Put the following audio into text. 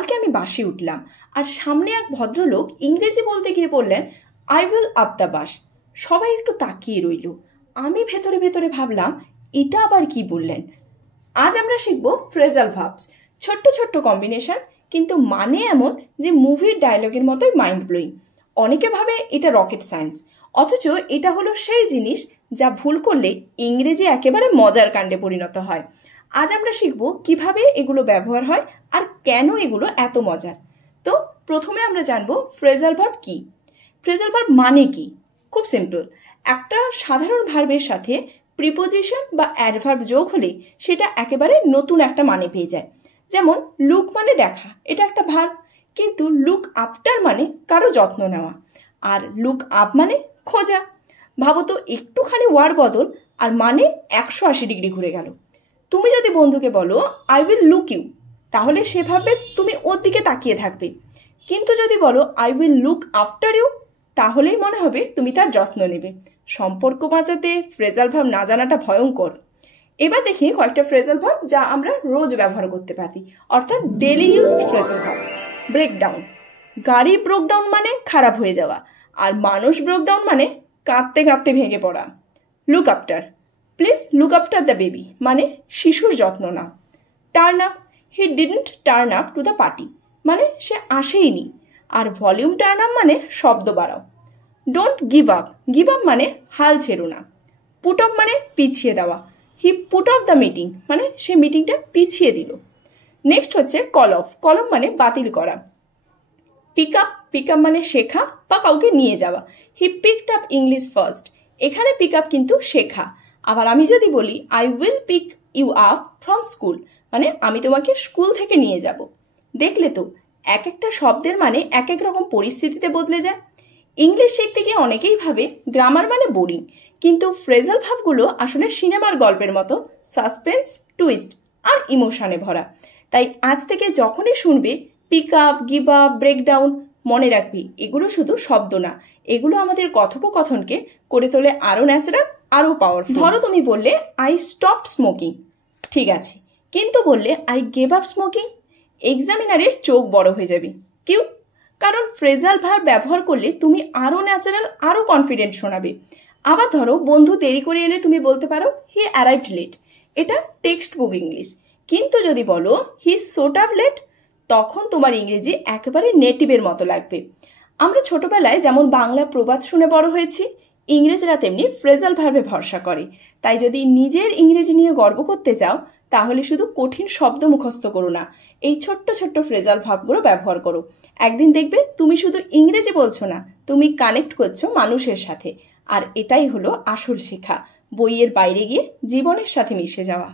কালকে আমি বাসে উঠলাম আর সামনে এক ভদ্রলোক ইংরেজি বলতে গিয়ে বললেন, I will up the bus. সবাই একটু তাকিয়ে রইল। আমি ভেতরে ভেতরে ভাবলাম, এটা আবার কি বললেন। আজ আমরা শিখব ফ্রেজাল ভার্বস, ছোট্ট ছোট্ট কম্বিনেশন, কিন্তু মানে এমন যে মুভির ডায়লগের মতোই মাইন্ড ব্লোয়িং। অনেকে ভাবে এটা রকেট সায়েন্স, অথচ এটা হলো সেই জিনিস যা ভুল করলে ইংরেজি একেবারে মজার কাণ্ডে পরিণত হয়। আজ আমরা শিখব কিভাবে এগুলো ব্যবহার হয় আর কেন এগুলো এত মজার। তো প্রথমে আমরা জানবো ফ্রেজাল ভার্ব কি। ফ্রেজাল ভার্ব মানে কি? খুব সিম্পল, একটা সাধারণ ভার্বের সাথে প্রিপোজিশন বা অ্যাডভার্ব যোগ হলে সেটা একেবারে নতুন একটা মানে পেয়ে যায়। যেমন লুক মানে দেখা, এটা একটা ভার্ব, কিন্তু লুক আফটার মানে কারো যত্ন নেওয়া, আর লুক আপ মানে খোঁজা। ভাবো তো, একটুখানি ওয়ার্ড বদল আর মানে 180 ডিগ্রি ঘুরে গেল। তুমি যদি বন্ধুকে বলো আই উইল লুক ইউ, তাহলে সে ভাববে তুমি ওর দিকে তাকিয়ে থাকবে। কিন্তু যদি বলো I will look after you, তাহলেই মনে হবে তুমি তার যত্ন নেবে। সম্পর্ক বাঁচাতে ফ্রেজাল ভার্ব না জানাটা ভয়ঙ্কর। এবার দেখি কয়েকটা ফ্রেজাল ভার্ব যা আমরা রোজ ব্যবহার করতে পারি, অর্থাৎ daily use phrasal verb. Breakdown, গাড়ি ব্রেকডাউন মানে খারাপ হয়ে যাওয়া, আর মানুষ ব্রেকডাউন মানে কাঁদতে কাঁদতে ভেঙে পড়া। Look after, please look after the baby মানে শিশুর যত্ন নাও। Turn up, he didn't turn up to the party মানে সে আসেইনি। আর ভলিউম টার্ন আপ মানে শব্দ বাড়াও। Don't give up, give up মানে হাল ছেড়ো না। পুট অফ মানে পিছিয়ে দেওয়া, he put off the meeting মানে সে মিটিংটা পিছিয়ে দিল। নেক্সট হচ্ছে কল অফ, কল অফ মানে বাতিল করা। পিক আপ, পিক আপ মানে শেখা বা কাউকে নিয়ে যাওয়া, he picked up English first, এখানে পিক আপ কিন্তু শেখা। আবার আমি যদি বলি I will pick you up from school মানে আমি তোমাকে স্কুল থেকে নিয়ে যাব। দেখলে তো, এক একটা শব্দের মানে এক এক রকম পরিস্থিতিতে বদলে যায়। ইংলিশ শিখতে গিয়ে অনেকেই ভাবে গ্রামার মানে বোরিং, কিন্তু ফ্রেজাল ভার্বগুলো আসলে সিনেমার গল্পের মতো সাসপেন্স, টুইস্ট আর ইমোশনে ভরা। তাই আজ থেকে যখনই শুনবে pick up, give up, breakdown, মনে রাখবি এগুলো শুধু শব্দ না, এগুলো আমাদের কথোপকথনকে করে তোলে আরো ন্যাচারাল, আরো পাওয়ারফুল। ধরো তুমি বললে আই স্টপ স্মোকিং, ঠিক আছে, কিন্তু বললে আই গেভ আপ স্মোকিং, এক্সামিনারের চোখ বড় হয়ে যাবে। কিউ? কারণ ফ্রেজাল ভার্ব ব্যবহার করলে তুমি আরো ন্যাচারাল, আরো কনফিডেন্ট শোনাবে। আবার ধরো বন্ধু দেরি করে এলে তুমি বলতে পারো হি অ্যারাইভড লেট, এটা টেক্সট বুক ইংলিশ। কিন্তু যদি বলো হি সোট অফ লেট, তখন তোমার ইংরেজি একেবারে নেটিভের মতো লাগবে। আমরা ছোটবেলায় যেমন বাংলা প্রবাদ শুনে বড় হয়েছি, ইংরেজরা তেমনি ফ্রেজাল ভার্বে ভরসা করে। তাই যদি নিজের ইংরেজি নিয়ে গর্ব করতে চাও, তাহলে শুধু কঠিন শব্দ মুখস্থ করো না, এই ছোট্ট ছোট্ট ফ্রেজাল ভার্বগুলো ব্যবহার করো। একদিন দেখবে তুমি শুধু ইংরেজি বলছো না, তুমি কানেক্ট করছো মানুষের সাথে। আর এটাই হলো আসল শেখা, বইয়ের বাইরে গিয়ে জীবনের সাথে মিশে যাওয়া।